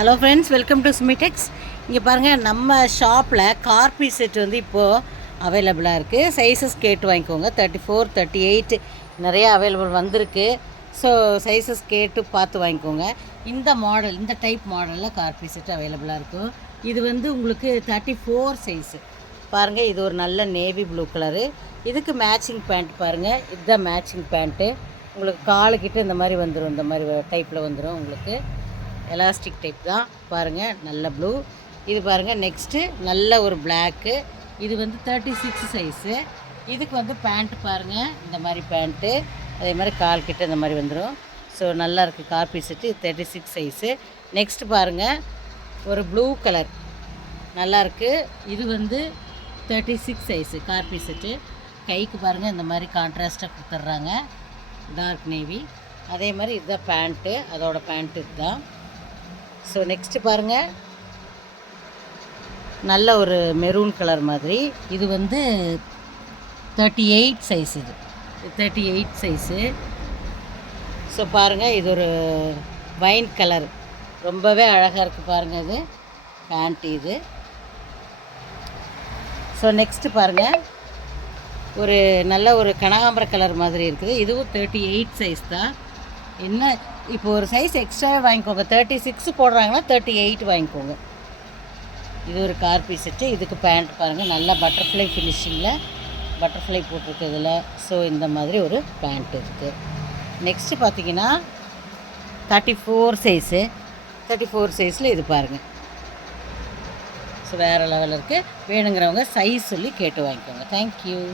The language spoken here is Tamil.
Hello friends, welcome to Smitex. இங்கே பாருங்கள், நம்ம ஷாப்பில் கார்பி செட் வந்து இப்போது அவைலபிளாக இருக்குது. சைஸஸ் கேட்டு வாங்கிக்கோங்க. 34, 38 நிறையா அவைலபிள் வந்திருக்கு. ஸோ சைஸஸ் கேட்டு பார்த்து வாங்கிக்கோங்க. இந்த டைப் மாடலில் கார்பி செட் அவைலபிளாக இருக்கும். இது வந்து உங்களுக்கு 34 சைஸு. பாருங்கள், இது ஒரு நல்ல நேவி ப்ளூ கலரு. இதுக்கு மேட்சிங் பேண்ட் பாருங்கள். இதுதான் மேட்சிங் பேண்ட்டு. உங்களுக்கு காலுக்கிட்ட இந்த மாதிரி வந்துடும். இந்த மாதிரி டைப்பில் வந்துடும். உங்களுக்கு எலாஸ்டிக் டைப் தான். பாருங்கள், நல்ல ப்ளூ. இது பாருங்கள், நெக்ஸ்ட்டு நல்ல ஒரு பிளாக்கு. இது வந்து 36 சைஸு. இதுக்கு வந்து பேண்ட்டு பாருங்கள், இந்த மாதிரி பேண்ட்டு. அதே மாதிரி கால் கிட்ட இந்த மாதிரி வந்துடும். ஸோ நல்லா இருக்குது கார்பி செட்டு. 36 சைஸு. நெக்ஸ்ட்டு பாருங்கள், ஒரு ப்ளூ கலர் நல்லாயிருக்கு. இது வந்து 36 சைஸு கார்பி செட்டு. கைக்கு பாருங்கள், இந்த மாதிரி கான்ட்ராஸ்ட்டாக கொடுத்துட்றாங்க, டார்க் நேவி. அதே மாதிரி இதுதான் பேண்ட்டு, அதோட பேண்ட்டு இதுதான். ஸோ நெக்ஸ்ட்டு பாருங்கள், நல்ல ஒரு மெரூன் கலர் மாதிரி. இது வந்து 38 சைஸ். இது 38 சைஸு. ஸோ பாருங்கள், இது ஒரு வைன் கலர், ரொம்பவே அழகாக இருக்குது பாருங்கள். இது பேண்ட்டு இது. ஸோ நெக்ஸ்ட்டு பாருங்கள், ஒரு நல்ல ஒரு கனகாம்பர கலர் மாதிரி இருக்குது. இதுவும் 38 சைஸ் தான். என்ன, இப்போ ஒரு சைஸ் எக்ஸ்ட்ராவே வாங்கிக்கோங்க. 36 போடுறாங்கன்னா 38 வாங்கிக்கோங்க. இது ஒரு கார்பி செட்டு. இதுக்கு பேண்ட் பாருங்கள், நல்லா பட்டர்ஃப்ளை ஃபினிஷிங்கில் பட்டர்ஃப்ளை போட்டிருக்கு இதில். ஸோ இந்த மாதிரி ஒரு பேண்ட் இருக்குது. நெக்ஸ்ட்டு பார்த்தீங்கன்னா 34 சைஸு. 34 சைஸில் இது பாருங்கள். ஸோ வேறு லெவலில் இருக்குது. வேணுங்கிறவங்க சைஸ் சொல்லி கேட்டு வாங்கிக்கோங்க. தேங்க்யூ.